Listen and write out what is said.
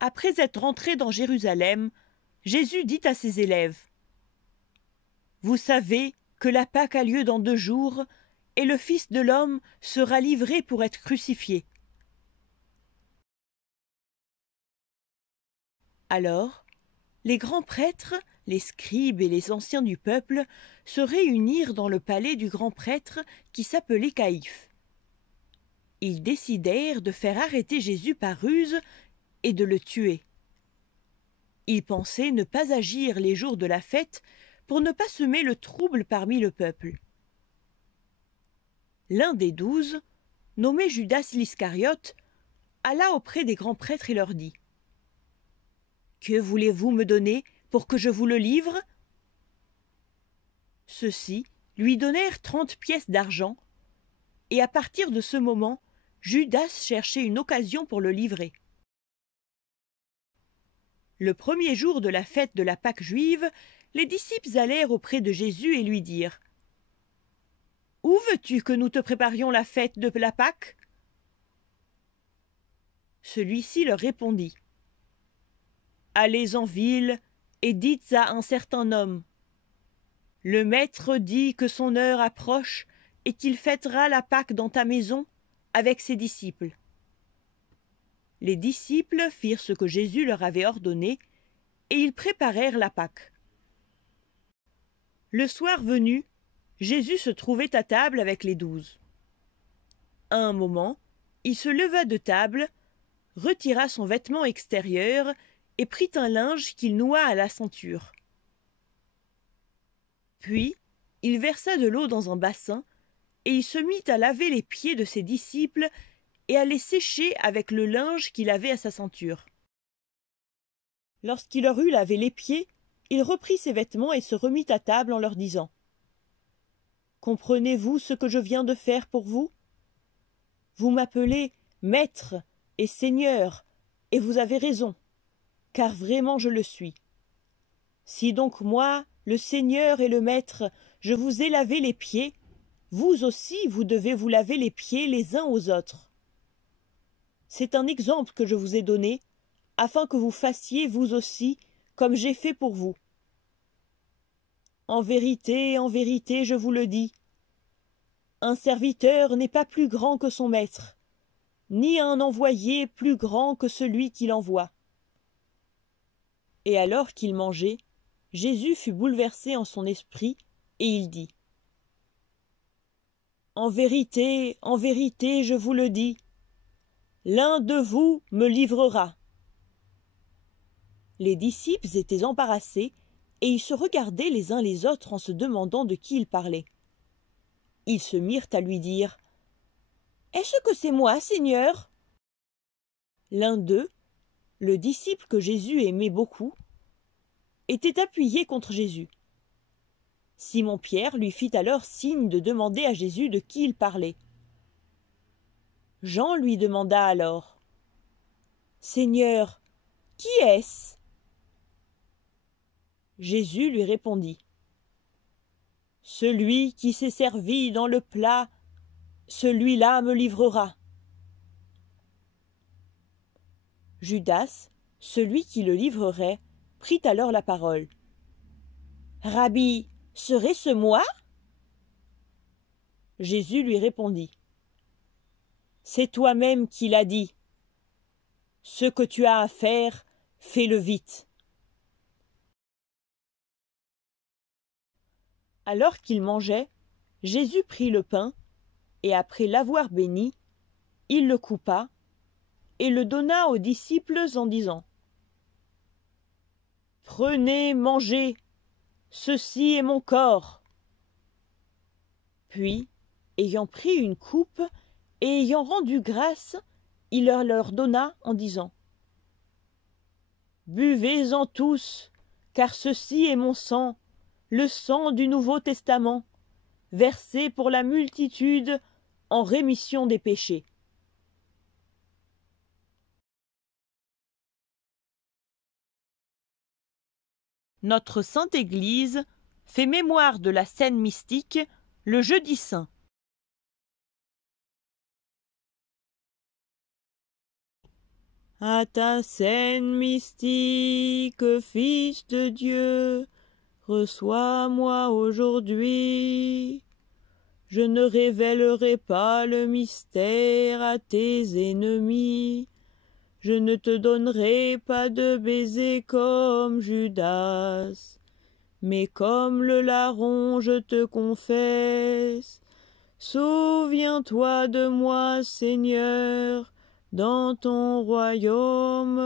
Après être entré dans Jérusalem, Jésus dit à ses élèves : « Vous savez que la Pâque a lieu dans 2 jours, et le Fils de l'homme sera livré pour être crucifié. » Alors, les grands prêtres, les scribes et les anciens du peuple se réunirent dans le palais du grand prêtre qui s'appelait Caïphe. Ils décidèrent de faire arrêter Jésus par ruse et de le tuer. Ils pensaient ne pas agir les jours de la fête pour ne pas semer le trouble parmi le peuple. L'un des 12, nommé Judas l'Iscariote, alla auprès des grands prêtres et leur dit : « Que voulez-vous me donner pour que je vous le livre ?» Ceux-ci lui donnèrent 30 pièces d'argent, et à partir de ce moment, Judas cherchait une occasion pour le livrer. Le premier jour de la fête de la Pâque juive, les disciples allèrent auprès de Jésus et lui dirent : « Où veux-tu que nous te préparions la fête de la Pâque ?» Celui-ci leur répondit : « Allez en ville et dites à un certain homme : le maître dit que son heure approche et qu'il fêtera la Pâque dans ta maison avec ses disciples. » Les disciples firent ce que Jésus leur avait ordonné, et ils préparèrent la Pâque. Le soir venu, Jésus se trouvait à table avec les 12. À un moment, il se leva de table, retira son vêtement extérieur et prit un linge qu'il noua à la ceinture. Puis, il versa de l'eau dans un bassin, et il se mit à laver les pieds de ses disciples et à les sécher avec le linge qu'il avait à sa ceinture. Lorsqu'il leur eut lavé les pieds, il reprit ses vêtements et se remit à table en leur disant : « Comprenez-vous ce que je viens de faire pour vous ? Vous m'appelez Maître et Seigneur, et vous avez raison, car vraiment je le suis. Si donc moi, le Seigneur et le Maître, je vous ai lavé les pieds, vous aussi vous devez vous laver les pieds les uns aux autres. C'est un exemple que je vous ai donné, afin que vous fassiez vous aussi comme j'ai fait pour vous. En vérité, je vous le dis, un serviteur n'est pas plus grand que son maître, ni un envoyé plus grand que celui qui l'envoie. » Et alors qu'il mangeait, Jésus fut bouleversé en son esprit, et il dit : « En vérité, je vous le dis, l'un de vous me livrera. » Les disciples étaient embarrassés, et ils se regardaient les uns les autres en se demandant de qui il parlait. Ils se mirent à lui dire : « Est-ce que c'est moi, Seigneur ?» L'un d'eux, le disciple que Jésus aimait beaucoup, était appuyé contre Jésus. Simon-Pierre lui fit alors signe de demander à Jésus de qui il parlait. Jean lui demanda alors : « Seigneur, qui est-ce » Jésus lui répondit : « Celui qui s'est servi dans le plat, celui-là me livrera. » Judas, celui qui le livrerait, prit alors la parole. « Rabbi, serait-ce moi ?» Jésus lui répondit : « C'est toi-même qui l'as dit. Ce que tu as à faire, fais-le vite. » Alors qu'il mangeait, Jésus prit le pain, et après l'avoir béni, il le coupa, et le donna aux disciples en disant : « Prenez, mangez, ceci est mon corps. » Puis, ayant pris une coupe, et ayant rendu grâce, il leur donna en disant : « Buvez-en tous, car ceci est mon sang, le sang du Nouveau Testament, versé pour la multitude en rémission des péchés. Notre Sainte Église fait mémoire de la scène mystique le jeudi saint. À ta scène mystique, Fils de Dieu, reçois-moi aujourd'hui. Je ne révélerai pas le mystère à tes ennemis. Je ne te donnerai pas de baiser comme Judas, mais comme le larron je te confesse. Souviens-toi de moi, Seigneur, dans ton royaume.